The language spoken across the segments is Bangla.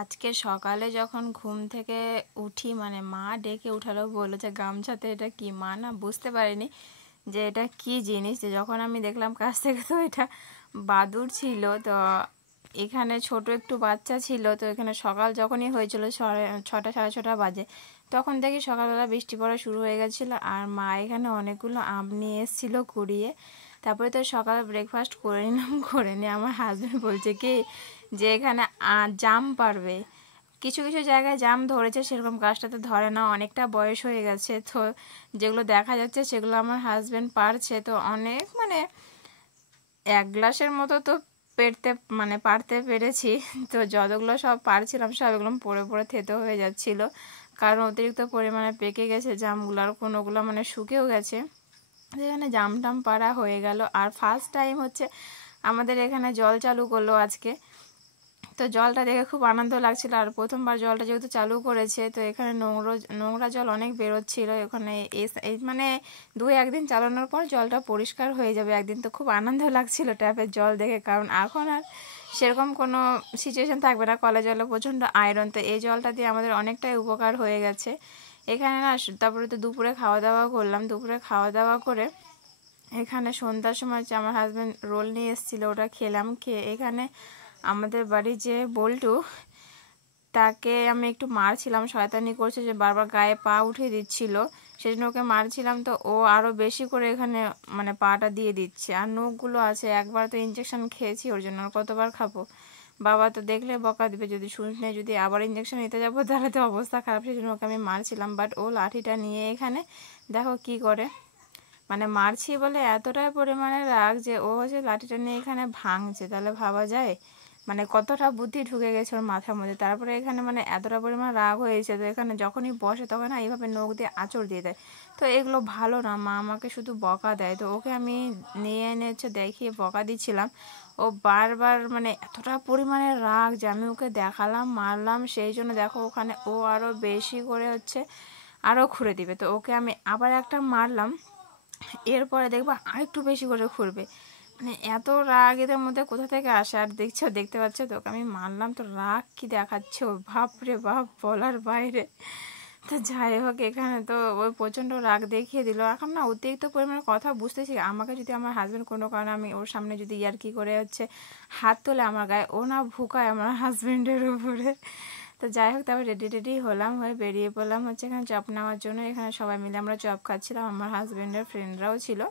আজকে সকালে যখন ঘুম থেকে উঠি মানে মা ডেকে উঠালো, বললো যে গামছাতে এটা কি। মা না বুঝতে পারিনি যে এটা কি জিনিস। যে যখন আমি দেখলাম কাছ থেকে, তো এটা বাদুড় ছিল। তো এখানে ছোট একটু বাচ্চা ছিল। তো এখানে সকাল যখনই হয়েছিল 6টা সাড়ে 6টা বাজে, তখন দেখি সকালবেলা বৃষ্টি পড়া শুরু হয়ে গেছিলো। আর মা এখানে অনেকগুলো আম নিয়ে এসেছিলো কুড়িয়ে। তারপরে তো সকালে ব্রেকফাস্ট করে নিলাম। করে নিয়ে আমার হাজব্যান্ড বলছে কি যে এখানে জাম পারবে। কিছু কিছু জায়গায় জাম ধরেছে, সেরকম গাছটাতে ধরে না, অনেকটা বয়স হয়ে গেছে। তো যেগুলো দেখা যাচ্ছে সেগুলো আমার হাজব্যান্ড পারছে। তো অনেক মানে 1 গ্লাসের মতো তো পারতে পেরেছি। তো যতগুলো সব পারছিলাম সবগুলো পড়ে পড়ে থেতো হয়ে যাচ্ছিল, কারণ অতিরিক্ত পরিমাণে পেকে গেছে জামগুলো, আর কোনোগুলো মানে শুকেও গেছে। এখানে জাম টাম পাড়া হয়ে গেল। আর ফার্স্ট টাইম হচ্ছে আমাদের এখানে জল চালু করলো আজকে। তো জলটা দেখে খুব আনন্দ লাগছিল। আর প্রথমবার জলটা যেহেতু চালু করেছে, তো এখানে নোংরা জল অনেক বেরোচ্ছিল। এখানে মানে 2-1 দিন চালানোর পর জলটা পরিষ্কার হয়ে যাবে একদিন। তো খুব আনন্দ লাগছিল ট্যাপের জল দেখে, কারণ এখন আর সেরকম কোনো সিচুয়েশান থাকবে না। কলের জলে প্রচণ্ড আয়রন, তো এই জলটা দিয়ে আমাদের অনেকটাই উপকার হয়ে গেছে এখানে না। তারপরে তো দুপুরে খাওয়া দাওয়া করলাম। দুপুরে খাওয়া দাওয়া করে এখানে সন্ধ্যার সময় হচ্ছে আমার হাজব্যান্ড রোল নিয়ে এসেছিলো, ওটা খেলাম। খেয়ে এখানে আমাদের বাড়ির যে বল্টু, তাকে আমি একটু মারছিলাম, শয়তানি করছে যে বারবার গায়ে পা উঠিয়ে দিচ্ছিল, সেজন্য ওকে মারছিলাম। তো ও আরও বেশি করে এখানে মানে পাটা দিয়ে দিচ্ছে। আর নখগুলো আছে, একবার তো ইঞ্জেকশন খেয়েছি ওর জন্য, আর কতবার খাবো। বাবা তো দেখলে বকা দিবে, যদি শুনে যদি আবার ইঞ্জেকশন নিতে যাবো তাহলে তো অবস্থা খারাপ। সেজন্য ওকে আমি মারছিলাম। বাট ও লাঠিটা নিয়ে এখানে দেখো কি করে, মানে মারছি বলে এতটাই পরিমাণে রাগ যে ও হচ্ছে লাঠিটা নিয়ে এখানে ভাঙছে। তাহলে ভাবা যায় মানে কতটা বুদ্ধি ঢুকে গেছে ওর মাথার মধ্যে। তারপরে এখানে মানে এতটা পরিমাণ রাগ হয়েছে, তো এখানে যখনই বসে তখন না এইভাবে নখ দিয়ে আঁচড় দিয়ে দেয়। তো এগুলো ভালো না, মা আমাকে শুধু বকা দেয়। তো ওকে আমি নিয়ে এনে হচ্ছে দেখিয়ে বকা দিচ্ছিলাম। ও বারবার মানে এতটা পরিমাণে রাগ যে আমি ওকে দেখালাম, মারলাম, সেই জন্য দেখো ওখানে ও আরও বেশি করে হচ্ছে আরও খুঁড়ে দিবে। তো ওকে আমি আবার একটা মারলাম, এরপরে দেখবা আরেকটু বেশি করে খুঁড়বে। মানে এত রাগ এদের মধ্যে কোথা থেকে আসে। আর দেখতে পাচ্ছ তো ওকে আমি মারলাম, তো রাগ কি দেখাচ্ছে ও, বাপ রে বাপ, বলার বাইরে। তো যাই হোক, এখানে তো ওই প্রচণ্ড রাগ দেখিয়ে দিল। এখন না অতিরিক্ত পরিমাণে কথা বুঝতেছি। আমাকে যদি আমার হাজব্যান্ড কোনো কারণে আমি ওর সামনে যদি ইয়ার্কি করে হচ্ছে হাত তোলে আমার গায়ে, ও না ভুকায় আমার হাজব্যান্ডের উপরে। তো যাই হোক, তারপর রেডি হলাম, হয়ে বেরিয়ে পড়লাম হচ্ছে এখানে চপ নেওয়ার জন্য। এখানে সবাই মিলে আমরা চপ খাচ্ছিলাম, আমার হাজব্যান্ডের ফ্রেন্ডরাও ছিল।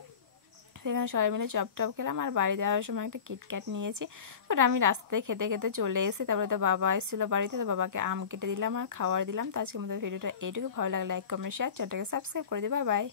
সেখানে সবাই মিলে চপ টপ খেলাম। আর বাড়ি যাওয়ার সময় একটা কিটক্যাট নিয়েছি, ওটা আমি রাস্তায় খেতে খেতে চলে এসে, তারপরে তো বাবা এসেছিলো বাড়িতে, তো বাবাকে আম কেটে দিলাম আর খাবার দিলাম। তো আজকের মতো ভিডিওটা এইটুকু। ভালো লাগলে লাইক কমেন্ট শেয়ার, চ্যানেলটাকে সাবস্ক্রাইব করে দিই। Bye bye.